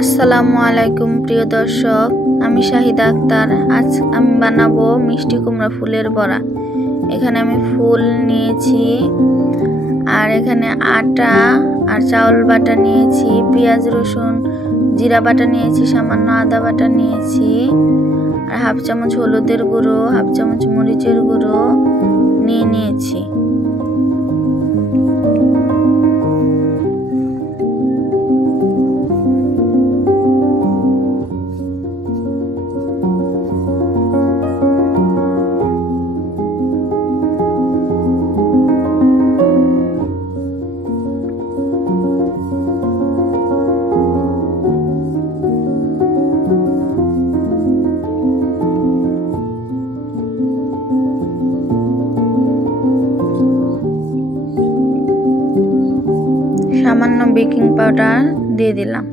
আসসালামু আলাইকুম প্রিয় দর্শক, আমি শাহিদা আক্তার। আজ আমি বানাবো মিষ্টি কুমড়া ফুলের বড়া। এখানে আমি ফুল নিয়েছি, আর এখানে আটা আর চাউল বাটা নিয়েছি, পেঁয়াজ রসুন জিরা বাটা নিয়েছি, সামান্য আদা বাটা নিয়েছি, আর হাফ চামচ হলুদের গুঁড়ো, হাফ চামচ মরিচের গুঁড়ো নিয়েছি। সামান্য বেকিং পাউডার দিয়ে দিলাম।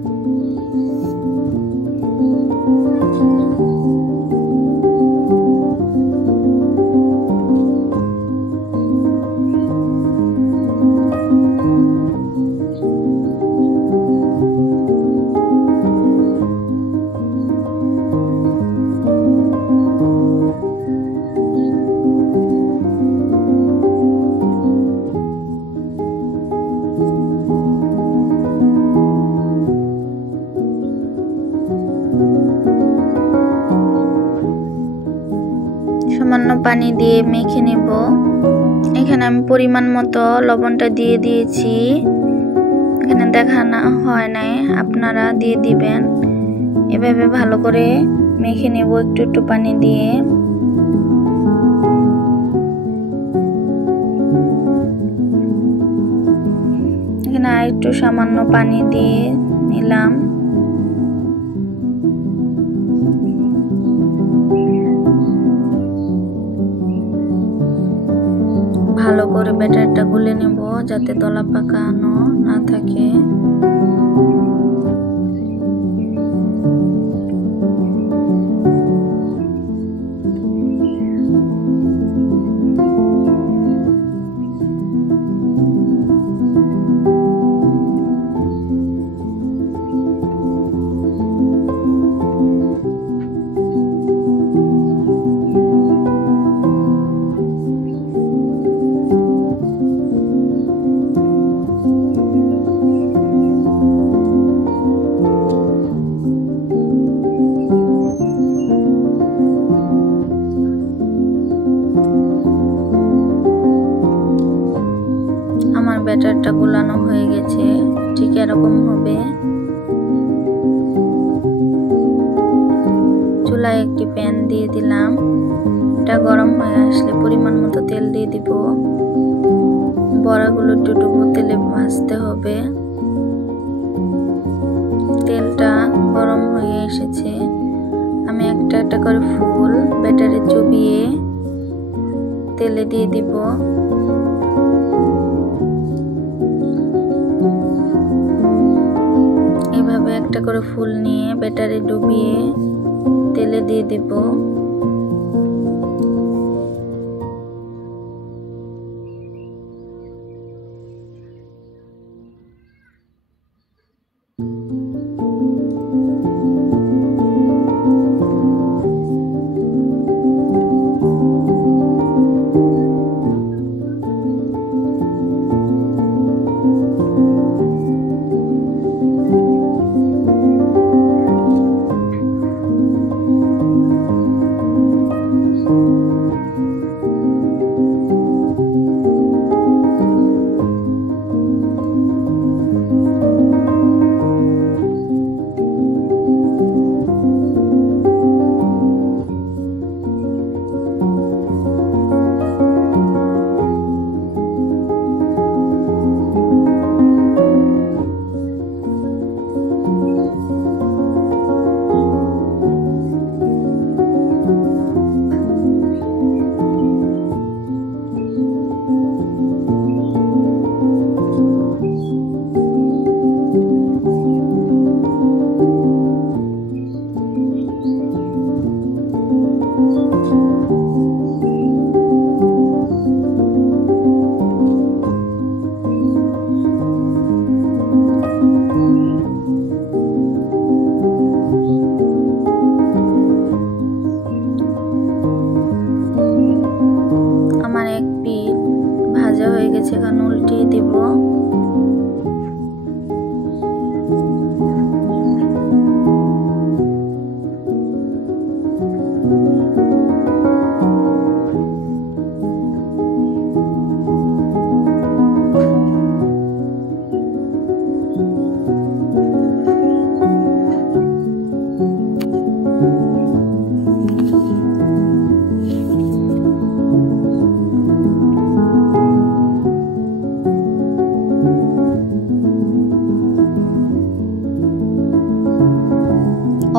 সামান্য পানি দিয়ে মেখে নেব। এখানে আমি পরিমাণ মতো লবণটা দিয়ে দিয়েছি, এখানে দেখানো হয় নাই, আপনারা দিয়ে দিবেন। এভাবে ভালো করে মেখে নেব একটু একটু পানি দিয়ে। এখানে আর একটু সামান্য পানি দিয়ে নিলাম। ভালো করে ব্যাটারটা গুলে নেব যাতে দলা পাকানো না থাকে। আমার ব্যাটারটা গোলানো হয়ে গেছে, ঠিক এরকম হবে। চুলায় একটি প্যান দিয়ে দিলাম, এটা গরম হয়ে আসলে পরিমাণ মতো তেল দিয়ে দিব। বড়াগুলো একটু ডুবো তেলে ভাজতে হবে। তেলটা গরম হয়ে এসেছে, আমি একটা একটা করে ফুল ব্যাটারে চুবিয়ে তেলে দিয়ে দিব। এভাবে একটা করে ফুল নিয়ে ব্যাটারে ডুবিয়ে তেলে দিয়ে দিব।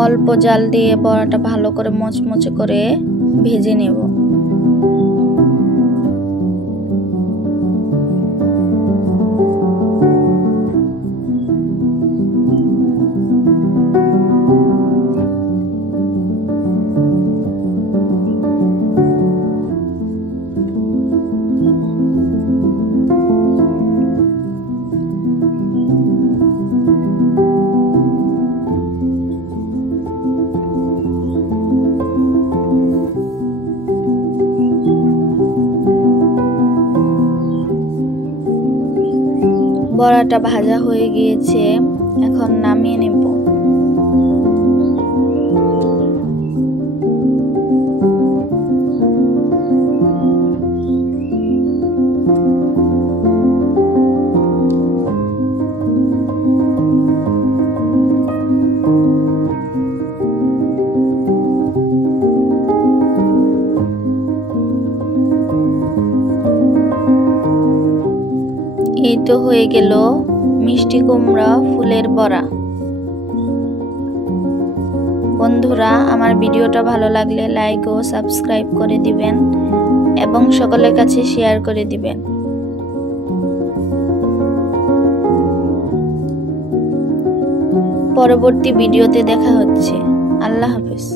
অল্প জাল দিয়ে বড়াটা ভালো করে মচমচে করে ভেজে নেব। বড়াটা ভাজা হয়ে গিয়েছে, এখন নামিয়ে নেব। এই তো হয়ে গেল মিষ্টি কুমড়া ফুলের বড়া। বন্ধুরা, আমার ভিডিওটা ভালো লাগলে লাইক ও সাবস্ক্রাইব করে দিবেন এবং সকলের কাছে শেয়ার করে দিবেন। পরবর্তী ভিডিওতে দেখা হচ্ছে। আল্লাহ হাফেজ।